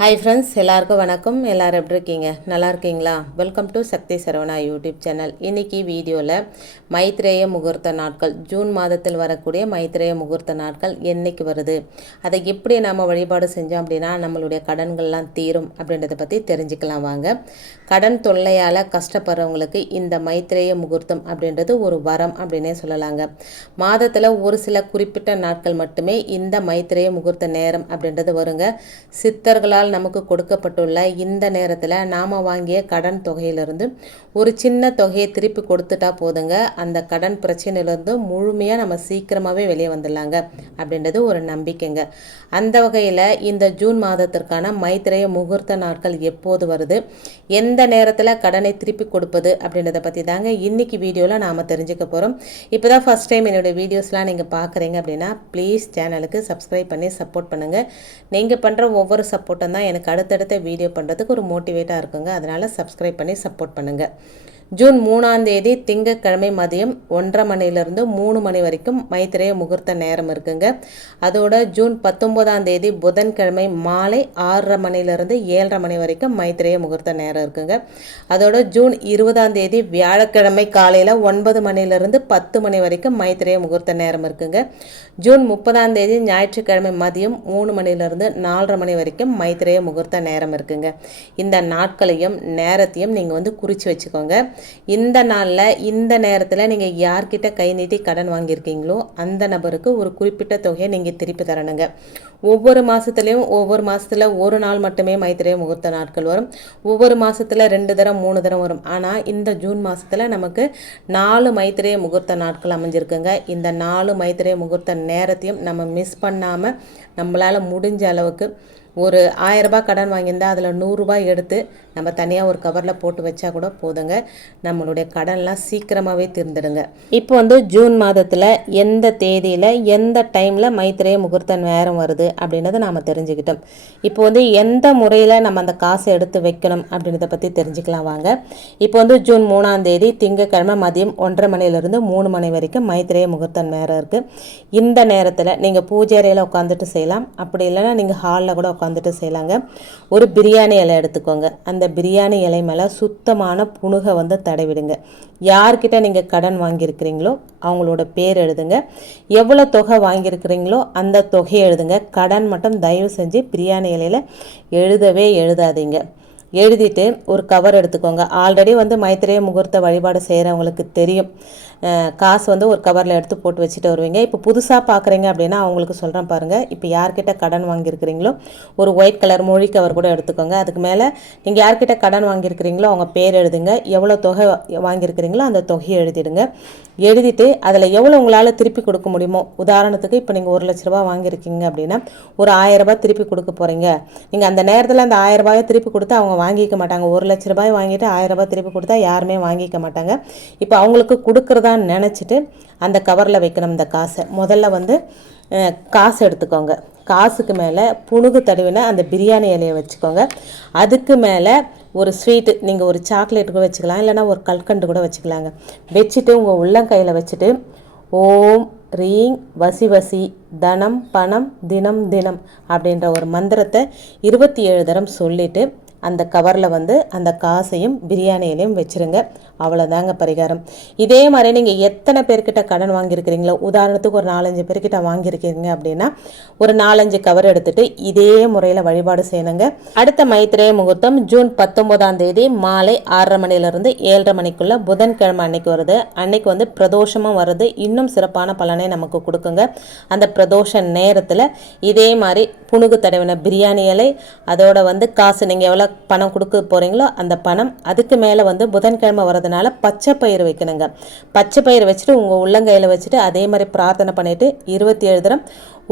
Hi friends, எல்லாருக்கும் வணக்கம். எல்லோரும் எப்படி இருக்கீங்க? நல்லா இருக்கீங்களா? Welcome to Sakthi Saravana YouTube channel. இன்றைக்கி வீடியோவில் மைத்ரேய முகூர்த்த நாட்கள், ஜூன் மாதத்தில் வரக்கூடிய மைத்ரேய முகூர்த்த நாட்கள் என்றைக்கு வருது, அதை எப்படி நம்ம வழிபாடு செஞ்சோம் அப்படின்னா நம்மளுடைய கடன்கள்லாம் தீரும் அப்படின்றத பற்றி தெரிஞ்சுக்கலாம் வாங்க. கடன் தொல்லையால் கஷ்டப்படுறவங்களுக்கு இந்த மைத்ரேய முகூர்த்தம் அப்படின்றது ஒரு வரம் அப்படின்னே சொல்லலாங்க. மாதத்தில் ஒரு சில குறிப்பிட்ட நாட்கள் மட்டுமே இந்த மைத்ரேய முகூர்த்த நேரம் அப்படின்றது வருங்க. சித்தர்களால் நமக்கு கொடுக்கப்பட்டுள்ள இந்த நேரத்தில் நாம் வாங்கிய கடன் தொகையிலிருந்து ஒரு சின்ன தொகையை திருப்பி கொடுத்துட்டா போதுங்க, அந்த கடன் பிரச்சனையிலேருந்து முழுமையாக நம்ம சீக்கிரமாகவே வெளியே வந்துடலாங்க அப்படின்றது ஒரு நம்பிக்கைங்க. அந்த வகையில் இந்த ஜூன் மாதத்திற்கான மைத்ரேய முகூர்த்த நாட்கள் எப்போது வருது, எந்த நேரத்தில் கடனை திருப்பி கொடுப்பது அப்படின்றத பற்றி தாங்க இன்றைக்கி வீடியோவில் நாம் தெரிஞ்சுக்க போகிறோம். இப்போ தான் ஃபஸ்ட் டைம் என்னுடைய வீடியோஸ்லாம் நீங்கள் பார்க்குறீங்க அப்படின்னா ப்ளீஸ் சேனலுக்கு சப்ஸ்கிரைப் பண்ணி சப்போர்ட் பண்ணுங்கள். நீங்கள் பண்ணுற ஒவ்வொரு சப்போர்ட்டும் தான் எனக்கு அடுத்தடுத்த வீடியோ பண்ணுறதுக்கு ஒரு மோட்டிவேட்டாக இருக்குங்க. அதனால் சப்ஸ்கிரைப் பண்ணி சப்போர்ட் பண்ணுங்கள். ஜூன் 3ஆம் தேதி திங்கட்கிழமை மதியம் 1:30 மணிலிருந்து 3 மணி வரைக்கும் மைத்ரேய முகூர்த்த நேரம் இருக்குங்க. அதோட ஜூன் 19ஆம் தேதி புதன்கிழமை மாலை 6:30 மணிலிருந்து 7:30 மணி வரைக்கும் மைத்ரேய முகூர்த்த நேரம் இருக்குங்க. அதோட ஜூன் 20ஆம் தேதி வியாழக்கிழமை காலையில் 9 மணிலிருந்து 10 மணி வரைக்கும் மைத்ரேய முகூர்த்த நேரம் இருக்குங்க. ஜூன் 30ஆம் தேதி ஞாயிற்றுக்கிழமை மதியம் 3 மணிலிருந்து 4:30 மணி வரைக்கும் மைத்ரேய முகூர்த்த நேரம் இருக்குங்க. இந்த நாட்களையும் நேரத்தையும் நீங்கள் குறித்து வச்சுக்கோங்க. இந்த நாளில் இந்த நேரத்தில் நீங்கள் யார்கிட்ட கை நீட்டி கடன் வாங்கியிருக்கீங்களோ அந்த நபருக்கு ஒரு குறிப்பிட்ட தொகையை நீங்கள் திருப்பி தரணுங்க. ஒவ்வொரு மாதத்தில் ஒரு நாள் மட்டுமே மைத்ரேய முகூர்த்த நாட்கள் வரும். ஒவ்வொரு மாதத்தில் 2 தரம் 3 தரம் வரும். ஆனால் இந்த ஜூன் மாதத்தில் நமக்கு 4 மைத்ரேய முகூர்த்த நாட்கள் அமைஞ்சிருக்குங்க. இந்த 4 மைத்ரேய முகூர்த்த நேரத்தையும் நம்ம மிஸ் பண்ணாமல் நம்மளால் முடிஞ்ச அளவுக்கு ஒரு 1000 ரூபாய் கடன் வாங்கியிருந்தால் அதில் 100 ரூபாய் எடுத்து நம்ம தனியாக ஒரு கவரில் போட்டு வச்சா கூட போதுங்க, நம்மளுடைய கடன்லாம் சீக்கிரமாகவே தீர்ந்துடுங்க. இப்போ ஜூன் மாதத்தில் எந்த தேதியில் எந்த டைமில் மைத்ரேய முகூர்த்த நேரம் வருது அப்படின்றத நாம் தெரிஞ்சுக்கிட்டோம். இப்போ எந்த முறையில் நம்ம அந்த காசை எடுத்து வைக்கணும் அப்படின்றத பற்றி தெரிஞ்சுக்கலாம் வாங்க. இப்போ ஜூன் 3ஆம் தேதி திங்கட்கிழமை மதியம் 1:30 மணிலிருந்து 3 மணி வரைக்கும் மைத்ரேய முகூர்த்த நேரம் இருக்குது. இந்த நேரத்தில் நீங்கள் பூஜை அறையில் உட்காந்துட்டு செய்யலாம், அப்படி இல்லைன்னா நீங்கள் ஹாலில் கூட உட்காந்துட்டு செய்யலாங்க. ஒரு பிரியாணி இலை எடுத்துக்கோங்க. அந்த பிரியாணி இலை மேலே சுத்தமான புணுகை தடவிடுங்க. யார்கிட்ட நீங்கள் கடன் வாங்கியிருக்கிறீங்களோ அவங்களோட பேர் எழுதுங்க. எவ்வளோ தொகை வாங்கியிருக்கிறீங்களோ அந்த தொகையை எழுதுங்க. கடன் மட்டும் தயவு செஞ்சு பிரியாணி இலையில் எழுதவே எழுதாதீங்க. எழுதிட்டு ஒரு கவர் எடுத்துக்கோங்க. ஆல்ரெடி மைத்ரேய முகூர்த்த வழிபாடு செய்கிறவங்களுக்கு தெரியும், காசு ஒரு கவரில் எடுத்து போட்டு வச்சுட்டு வருவீங்க. இப்போ புதுசாக பார்க்குறீங்க அப்படின்னா அவங்களுக்கு சொல்கிறேன் பாருங்கள். இப்போ யார்கிட்ட கடன் வாங்கியிருக்கிறீங்களோ ஒரு ஒயிட் கலர் மொழி கவர் கூட எடுத்துக்கோங்க. அதுக்கு மேலே நீங்கள் யார்கிட்ட கடன் வாங்கியிருக்கிறீங்களோ அவங்க பேர் எழுதுங்க. எவ்வளோ தொகை வாங்கியிருக்கிறீங்களோ அந்த தொகையை எழுதிடுங்க. எழுதிட்டு அதில் எவ்வளோ உங்களால் திருப்பி கொடுக்க முடியுமோ, உதாரணத்துக்கு இப்போ நீங்கள் 1 லட்ச ரூபா வாங்கியிருக்கீங்க அப்படின்னா ஒரு 1000 ரூபாய் திருப்பி கொடுக்க போகிறீங்க. நீங்கள் அந்த நேரத்தில் அந்த 1000 ரூபாயை திருப்பி கொடுத்து அவங்க வாங்கிக்க மாட்டாங்க. 1 லட்ச ரூபாய் வாங்கிட்டு 1000 ரூபாய் திருப்பி கொடுத்தா யாருமே வாங்கிக்க மாட்டாங்க. இப்போ அவங்களுக்கு கொடுக்குறதா நினச்சிட்டு அந்த கவரில் வைக்கணும். இந்த காசை முதல்ல காசு எடுத்துக்கோங்க. காசுக்கு மேலே புணுகு தடவின அந்த பிரியாணி இலையை வச்சுக்கோங்க. அதுக்கு மேலே ஒரு ஸ்வீட்டு, நீங்கள் ஒரு சாக்லேட் கூட வச்சுக்கலாம், இல்லைனா ஒரு கல்கண்டு கூட வச்சுக்கலாங்க. வச்சுட்டு உங்கள் உள்ளங்கையில் வச்சுட்டு ஓம் ரீங் வசி வசி தனம் பணம் தினம் தினம் அப்படின்ற ஒரு மந்திரத்தை 27 தரம் சொல்லிவிட்டு அந்த கவரில் அந்த காசையும் பிரியாணியிலையும் வச்சுருங்க. அவ்வளோதாங்க பரிகாரம். இதே மாதிரி நீங்கள் எத்தனை பேர்கிட்ட கடன் வாங்கியிருக்கிறீங்களோ, உதாரணத்துக்கு ஒரு 4-5 பேர்கிட்ட வாங்கியிருக்கீங்க அப்படின்னா ஒரு 4-5 கவர் எடுத்துகிட்டு இதே முறையில் வழிபாடு செய்யணுங்க. அடுத்த மைத்ரேய முகூர்த்தம் ஜூன் 19ஆம் தேதி மாலை 6:30 மணிலிருந்து 7:30 மணிக்குள்ளே புதன்கிழமை அன்னைக்கு வருது. அன்னைக்கு பிரதோஷமும் வருது. இன்னும் சிறப்பான பலனை நமக்கு கொடுக்குங்க. அந்த பிரதோஷ நேரத்தில் இதே மாதிரி புணுகு தடவின பிரியாணி இலை, அதோட காசு நீங்கள் எவ்வளோ பணம் கொடுக்க போகிறீங்களோ அந்த பணம், அதுக்கு மேலே புதன்கிழமை வரதுனால பச்சை பயிர் வைக்கணுங்க. பச்சை பயிர் வச்சுட்டு உங்கள் உள்ளங்கையில் வச்சுட்டு அதே மாதிரி பிரார்த்தனை பண்ணிவிட்டு 27 தரம்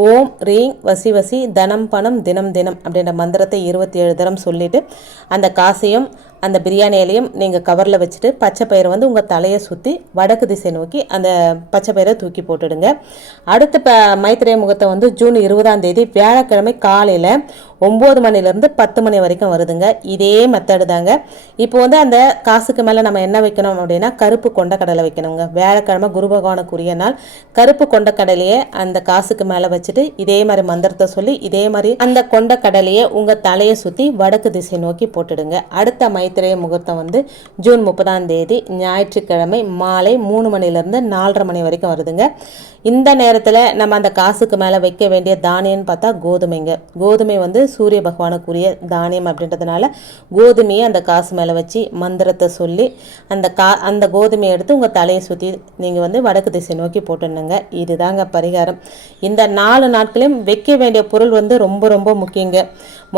ஓம் ரீங் வசி வசி தனம் பணம் தினம் தினம் அப்படின்ற மந்திரத்தை 27 தரம் சொல்லிவிட்டு அந்த காசையும் அந்த பிரியாணி இலையும் நீங்கள் கவரில் வச்சுட்டு பச்சை பயிரை உங்கள் தலையை சுற்றி வடக்கு திசை நோக்கி அந்த பச்சை பயிரை தூக்கி போட்டுடுங்க. அடுத்த மைத்ரேய முகூர்த்தம் ஜூன் 20ஆம் தேதி வியாழக்கிழமை காலையில் 9 மணிலேருந்து 10 மணி வரைக்கும் வருதுங்க. இதே மெத்தடு தாங்க. இப்போ வந்து அந்த காசுக்கு மேலே நம்ம என்ன வைக்கணும் அப்படின்னா கருப்பு கொண்டக்கடலை வைக்கணுங்க. வியாழக்கிழமை குரு பகவானுக்குரிய நாள். கருப்பு கொண்டக்கடலையை அந்த காசுக்கு மேலே வச்சுட்டு இதே மாதிரி மந்திரத்தை சொல்லி இதே மாதிரி அந்த கொண்டக்கடலையை உங்கள் தலையை சுற்றி வடக்கு திசை நோக்கி போட்டுடுங்க. அடுத்த மைத்திரேய முகூர்த்தம் வந்து ஜூன் 30ஆம் தேதி ஞாயிற்றுக்கிழமை மாலை 3 மணிலேருந்து 4:30 மணி வரைக்கும் வருதுங்க. இந்த நேரத்தில் நம்ம அந்த காசுக்கு மேலே வைக்க வேண்டிய தானியம்னு பார்த்தா கோதுமைங்க. கோதுமை வந்து சூரிய பகவானுக்குரிய தானியம் அப்படின்றதுனால கோதுமையை அந்த காசு மேலே வச்சு மந்திரத்தை சொல்லி அந்த கோதுமையை எடுத்து உங்கள் தலையை சுற்றி நீங்கள் வந்து வடக்கு திசை நோக்கி போட்டுடணுங்க. இதுதாங்க பரிகாரம். இந்த 4 நாட்களையும் வைக்க வேண்டிய பொருள் வந்து ரொம்ப ரொம்ப முக்கியங்க.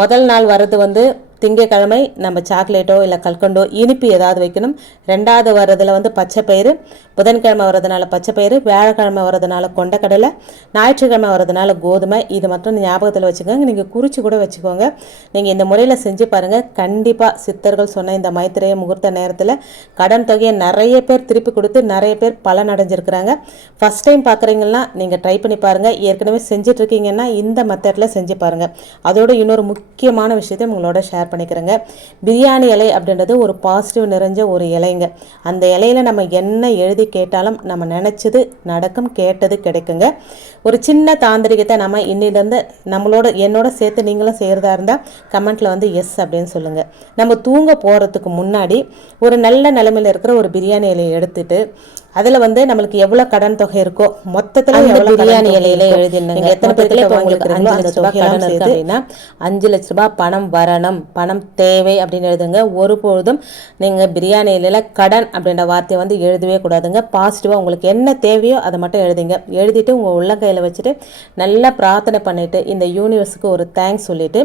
முதல் நாள் வர்றது வந்து திங்கக்கிழமை நம்ம சாக்லேட்டோ இல்லை கல்கண்டோ இனிப்பு ஏதாவது வைக்கணும். 2வது வர்றதுல வந்து பச்சைப்பயிறு, புதன்கிழமை வர்றதுனால பச்சைப்பயிறு, வியாழக்கிழமை வர்றதுனால கொண்டக்கடலை, ஞாயிற்றுக்கிழமை வர்றதுனால கோதுமை. இது மட்டும் ஞாபகத்தில் வச்சுக்கோங்க. நீங்கள் குறித்து கூட வச்சுக்கோங்க. நீங்கள் இந்த முறையில் செஞ்சு பாருங்கள். கண்டிப்பாக சித்தர்கள் சொன்ன இந்த மைத்திரேய முகூர்த்த நேரத்தில் கடன் தொகையை நிறைய பேர் திருப்பி கொடுத்து நிறைய பேர் பலன் அடைஞ்சிருக்கிறாங்க. ஃபஸ்ட் டைம் பார்க்குறீங்கன்னா நீங்கள் ட்ரை பண்ணி பாருங்கள். ஏற்கனவே செஞ்சிட்ருக்கீங்கன்னா இந்த மெத்தடில் செஞ்சு பாருங்கள். அதோட இன்னொரு முக்கியமான விஷயத்தை உங்களோட ஷேர் பண்ணிக்கிறேங்க. பிரியாணி இலை அப்படின்றது ஒரு பாசிட்டிவ் நிறைஞ்ச ஒரு இலைங்க. அந்த இலையில நம்ம என்ன எழுதி கேட்டாலும் நம்ம நினைச்சது நடக்கும், கேட்டது கிடைக்குங்க. ஒரு சின்ன தாந்திரிகத்தை நம்ம இன்னிலிருந்து என்னோட சேர்த்து நீங்களும் செய்கிறதா இருந்தால் கமெண்ட்ல வந்து எஸ் அப்படின்னு சொல்லுங்க. நம்ம தூங்க போகிறதுக்கு முன்னாடி ஒரு நல்ல நிலைமையில் இருக்கிற ஒரு பிரியாணி இலையை எடுத்துட்டு அதில் வந்து நம்மளுக்கு எவ்வளோ கடன் தொகை இருக்கோ மொத்தத்தில் எவ்வளோ பிரியாணி இலையில எழுதிருந்தாங்க. எத்தனை பேருக்கு உங்களுக்கு 5 லட்ச ரூபாய் கடன் இருக்கு அப்படின்னா 5 லட்ச ரூபாய் பணம் வரணும், பணம் தேவை அப்படின்னு எழுதுங்க. ஒருபொழுதும் நீங்கள் பிரியாணி இலையில கடன் அப்படின்ற வார்த்தையை வந்து எழுதவே கூடாதுங்க. பாசிட்டிவாக உங்களுக்கு என்ன தேவையோ அதை மட்டும் எழுதுங்க. எழுதிட்டு உங்கள் உள்ளங்கையில் வச்சுட்டு நல்லா பிரார்த்தனை பண்ணிட்டு இந்த யூனிவர்ஸுக்கு ஒரு தேங்க்ஸ் சொல்லிட்டு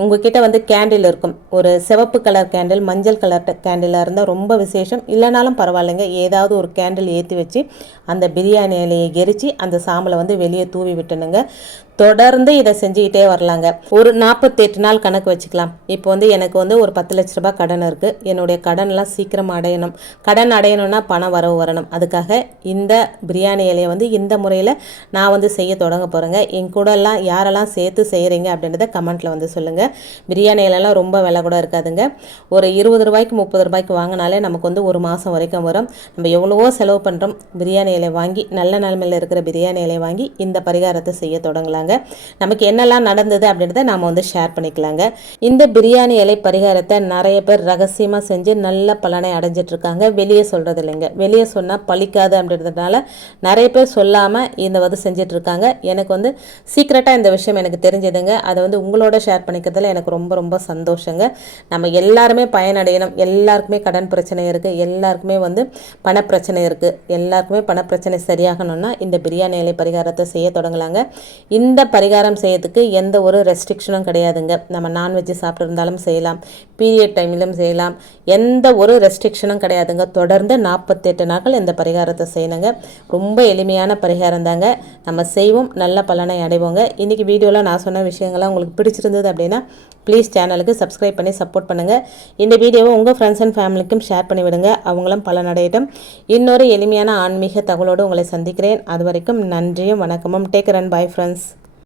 உங்ககிட்ட வந்து கேண்டில் இருக்கும். ஒரு சிவப்பு கலர் கேண்டில், மஞ்சள் கலர் கேண்டிலாக இருந்தால் ரொம்ப விசேஷம். இல்லைனாலும் பரவாயில்லைங்க. ஏதாவது ஒரு கேண்டில் ஏற்றி வச்சு அந்த பிரியாணி இலையை எரிச்சு அந்த சாம்பலை வந்து வெளியே தூவி விட்டுனுங்க. தொடர்ந்து இதை செஞ்சுக்கிட்டே வரலாங்க. ஒரு 48 நாள் கணக்கு வச்சுக்கலாம். இப்போ வந்து எனக்கு வந்து ஒரு 10 லட்ச ரூபாய் கடன் இருக்குது. என்னுடைய கடன்லாம் சீக்கிரம் அடையணும். கடன் அடையணும்னா பணம் வரணும். அதுக்காக இந்த பிரியாணி இலையை வந்து இந்த முறையில் நான் வந்து செய்ய தொடங்க போகிறேங்க. என் கூடலாம் யாரெல்லாம் சேர்த்து செய்கிறீங்க அப்படின்றத கமெண்ட்டில் வந்து சொல்லுங்கள். பிரியாணி இலையெல்லாம் ரொம்ப விலை கூட இருக்காதுங்க. ஒரு 20 ரூபாய்க்கு 30 ரூபாய்க்கு வாங்கினாலே நமக்கு வந்து ஒரு மாதம் வரைக்கும் வரும். நம்ம எவ்வளவோ செலவு பண்ணுறோம். பிரியாணி இலை வாங்கி நல்ல நிலைமையில் இருக்கிற பிரியாணி இலை வாங்கி இந்த பரிகாரத்தை செய்ய தொடங்கலாங்க. நமக்கு என்னெல்லாம் நடந்தது அப்படின்றத நாம வந்து ஷேர் பண்ணிக்கலாங்க. இந்த பிரியாணி இலை பரிகாரத்தை நிறைய பேர் ரகசியமாக செஞ்சு நல்ல பலனை அடைஞ்சிட்டு இருக்காங்க. வெளியே சொல்றது இல்லைங்க. வெளியே சொன்னால் பழிக்காது அப்படின்றதுனால நிறைய பேர் சொல்லாமல் இந்த வந்து செஞ்சிட்டு இருக்காங்க. எனக்கு வந்து சீக்கிரட்டாக இந்த விஷயம் எனக்கு தெரிஞ்சதுங்க. அதை வந்து உங்களோட ஷேர் பண்ணிக்கிறதுல எனக்கு ரொம்ப ரொம்ப சந்தோஷங்க. நம்ம எல்லாருமே பயனடையணும். எல்லாருக்குமே கடன் பிரச்சனை இருக்குது. எல்லாருக்குமே வந்து பணப்பிரச்சனை இருக்குது. எல்லாருக்குமே பணப்பிரச்சனை சரியாகணும்னா இந்த பிரியாணி இலை பரிகாரத்தை செய்ய தொடங்கலாங்க. இந்த பரிகாரம் செய்யறதுக்கு எந்த ஒரு ரெஸ்ட்ரிக்ஷனும் கிடையாதுங்க. நம்ம நான்வெஜ் சாப்பிட்ருந்தாலும் செய்யலாம், பீரியட் டைம்லையும் செய்யலாம். எந்த ஒரு ரெஸ்ட்ரிக்ஷனும் கிடையாதுங்க. தொடர்ந்து 48 நாட்கள் இந்த பரிகாரத்தை செய்யணுங்க. ரொம்ப எளிமையான பரிகாரம் தாங்க. நம்ம செய்வோம், நல்ல பலனை அடைவோங்க. இன்றைக்கி வீடியோவில் நான் சொன்ன விஷயங்கள்லாம் உங்களுக்கு பிடிச்சிருந்தது அப்படின்னா ப்ளீஸ் சேனலுக்கு சப்ஸ்கிரைப் பண்ணி சப்போர்ட் பண்ணுங்கள். இந்த வீடியோவை உங்கள் ஃப்ரெண்ட்ஸ் அண்ட் ஃபேமிலிக்கும் ஷேர் பண்ணி விடுங்க. அவங்களும் பலனடையட்டும். இன்னொரு எளிமையான ஆன்மீக தகவலோடு உங்களை சந்திக்கிறேன். அது வரைக்கும் நன்றியும் வணக்கமும். Take care and bye friends.